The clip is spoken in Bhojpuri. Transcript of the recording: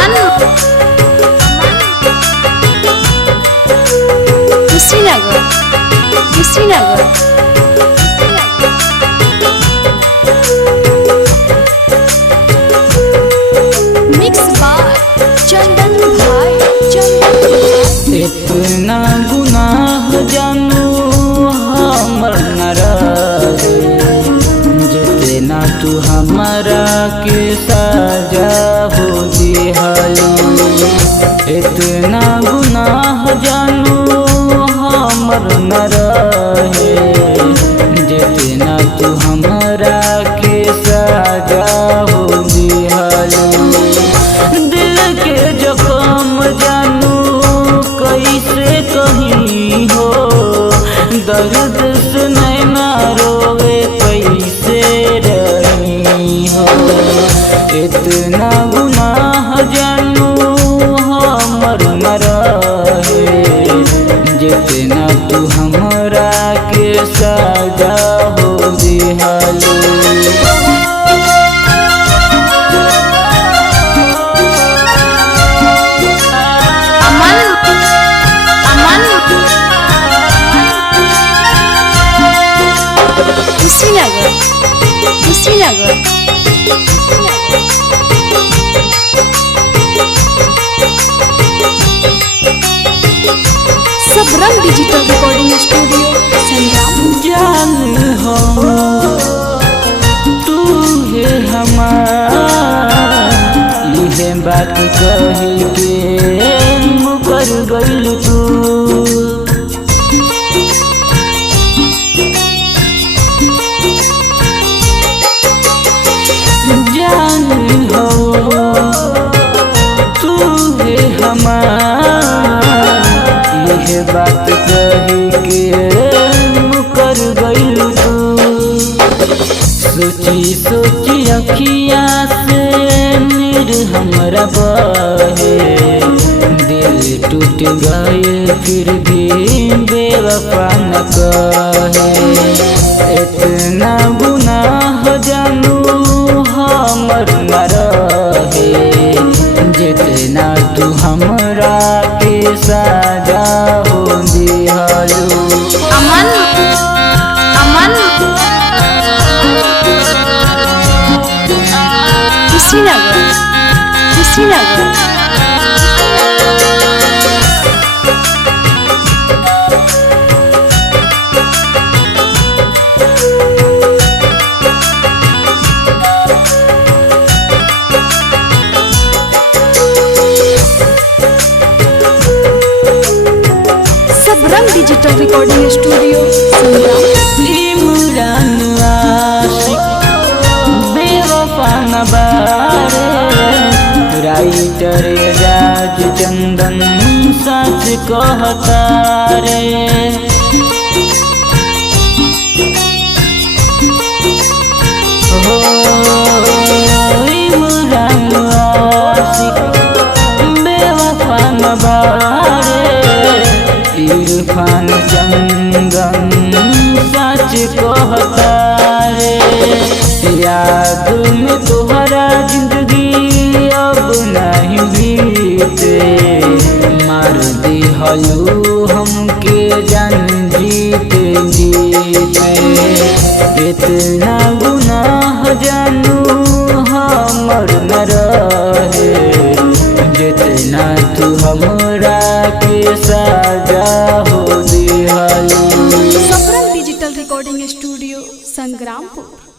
अमन कुशीनगर कुशीनगर मिक्स बार चंदन भाई इतना गुनाह जानू हमर न रहे जितना तू हमारा के सजा हो दिहलो। इतना गुनाह जानू हमर न रहे जितना तू हमारा के सजा हो दिहलो। दिल के जख्म जानू कैसे कहीं हो, दर्द से नैना रोवे कैसे रही हो। इतना गुनाह जानू हमर न रहे जितना तू हमरा के सजा हो दिहलो। Kushinagar Kushinagar Sabrang digital recording studio Sangram. जान हो तू है हमार ये बात कही के मुकर गइल तू। जान हो तू है हमार ये बात कही के मुकर गइल तू। सोची सोची अखिया से नीर हमरा बहे, दिल टूट गए फिर भी बेवफा न कहे। इतना गुनाह जानू हमर न रहे जितना तू हमरा के सजा हो दिहलो। Aman Aman Kushinagar Kushinagar Sabrang digital recording studio Sangram. Imran आशिक बेवफा न बारे, राइटर राज चंदन सच कहता रे। हो इमरान आशिक बेवफा न बारे, इरफान चंदन सच कहता रे। याद में तोहरा जिंदगी अब नहीं बीते, मार दिहलो हमके जान जीते जीते। इतना गुनाह जानू हमर न रहे जितना तू हमरा के सजा हो दिहलो। Sabrang digital recording studio Sangrampur.